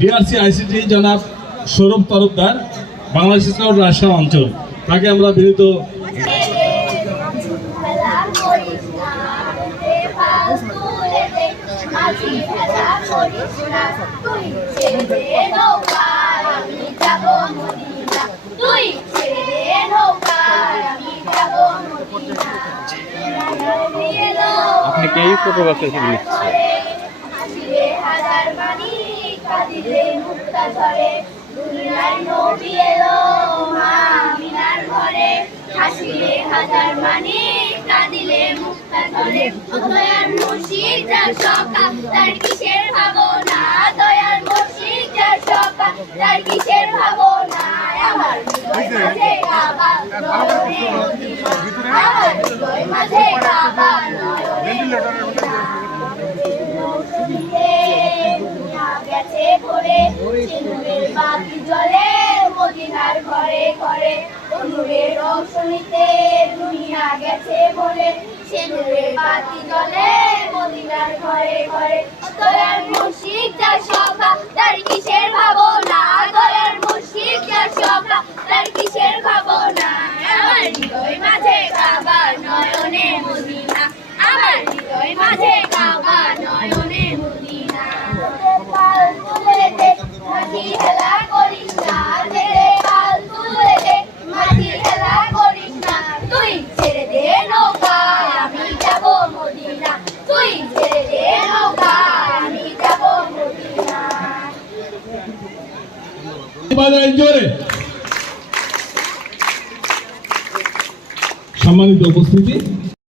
DRC ICT জনাব Sourav Tarafdar, Bangladesh scout Rajshahi অঞ্চল, তাকে আমরা বিনীত আপনি কে ফটোগ্রাফি লিখছেন? জলে মদিনার ঘরে ঘরে অনুরের রৌশনীতে দুনিয়া গেছে বলে, সেনুরের বাতি জলে মদিনার ঘরে ঘরে। দয়ার মুর্শিদ যার সখা তার কিসের ভাবনা, দয়ার মুর্শিদ যার সখা তার কিসের ভাবনা। আমার হৃদয় মাঝে কাবা নয়নে মদিনা, আমার হৃদয় মাঝে কাবা নয়নে মদিনা। পাল তুলে দে মাঝি হেলা করিস না, ছেড়ে পাল তুলে দে মাঝি হেলা করিস না। তুই ছেড়ে দে নৌকা আমি যাব মদিনা, তুই ছেড়ে দে নৌকা আমি যাব মদিনা। জোরে সম্মানিত উপস্থিতি,